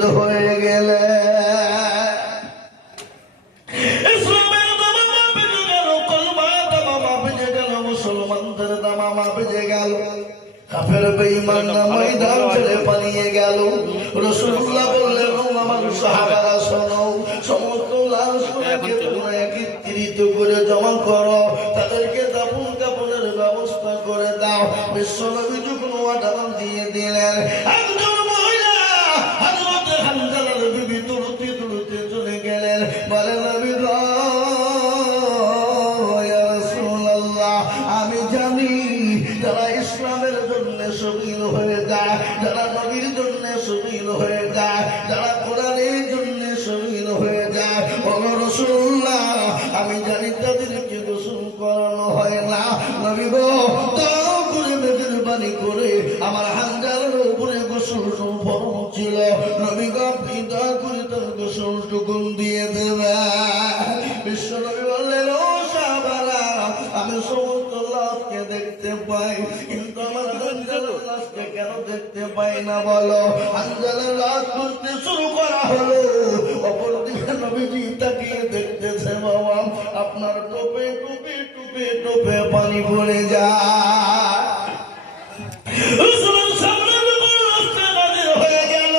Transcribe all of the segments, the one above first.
শহীদ হয়ে গেলে ইসলামের দামামা বেজে গেল, কলমার দামামা বেজে গেল, মুসলমানদের দামামা বেজে গেল। কাফের বেঈমানরা ময়দান ছেড়ে পালিয়ে গেল। রাসূলুল্লাহ বললেন, ও আমার সাহাবারা শোনো, সমস্ত লাশগুলোকে তোমরা একত্রিত করে জমা করো, তাদেরকে দাফন কাফনের ব্যবস্থা করে দাও। বিশ্বনবী যখন অর্ডার দিয়ে দিলেন, একজন মহিলা হযরত হামজালার বিবি দৌড়তে দৌড়তে চলে গেলেন, বলেন, নবী গো, ইয়া রাসূলুল্লাহ, আমি জানি যারা ইসলামের জন্য শহীদ হয়ে যায়, যারা নবীর জন্য শহীদ হয়ে যায়, যারা কোরআনের জন্য শহীদ হয়ে যায়, ও রাসূলুল্লাহ, আমি জানি তাদেরকে গোসল করানো হয় না। নবী গো, দয়া করে মেহেরবানি করে আমার হামজালার উপরে গোসল ফরজ ছিল, নবী গো, আপনি দয়া করে তার গোসলটুকু দিয়ে দেবেন। বিশ্বনবী বললেন, ও সাহাবারা, আমি সমস্ত লাশকে দেখতে পাই, কিন্তু আমার হামজালার লাশকে কেন দেখতে পাই না বলো? হামজালার লাশ খুঁজতে শুরু করা হলো, অপরদিকে নবীজি তাকিয়ে দেখতেছে, বাবা, আপনার টোপে টোপে টোপে টোপে পানি পড়ে যায়। রাসূলের সামনে রাস্তা নাজির হয়ে গেল,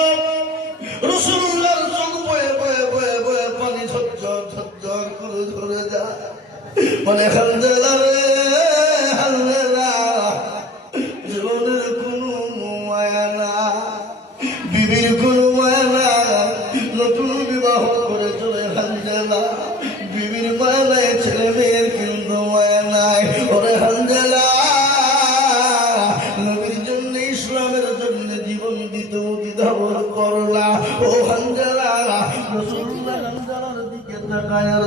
রাসূলুল্লাহর চোখ বয়ে বয়ে বয়ে বয়ে পানি ঝরঝর ঝরঝর করে ঝরে যায়। বলে, হামজালা রে, হামজালা, জীবনের কোনো মায়া না, বিবির কোনো মায়া না, নতুন বিবাহ করে চলে হামজালা, বিবির মায়া নাই, ছেলে মেয়ের কিন্তু মায়া নাই। ওরে হামজালা, নবীর জন্য ইসলামের জন্য জীবন দিতে দ্বিধাবোধ করলা। ও হামজালা, রাসূলুল্লাহ হামজালার দিকে তাকায় আর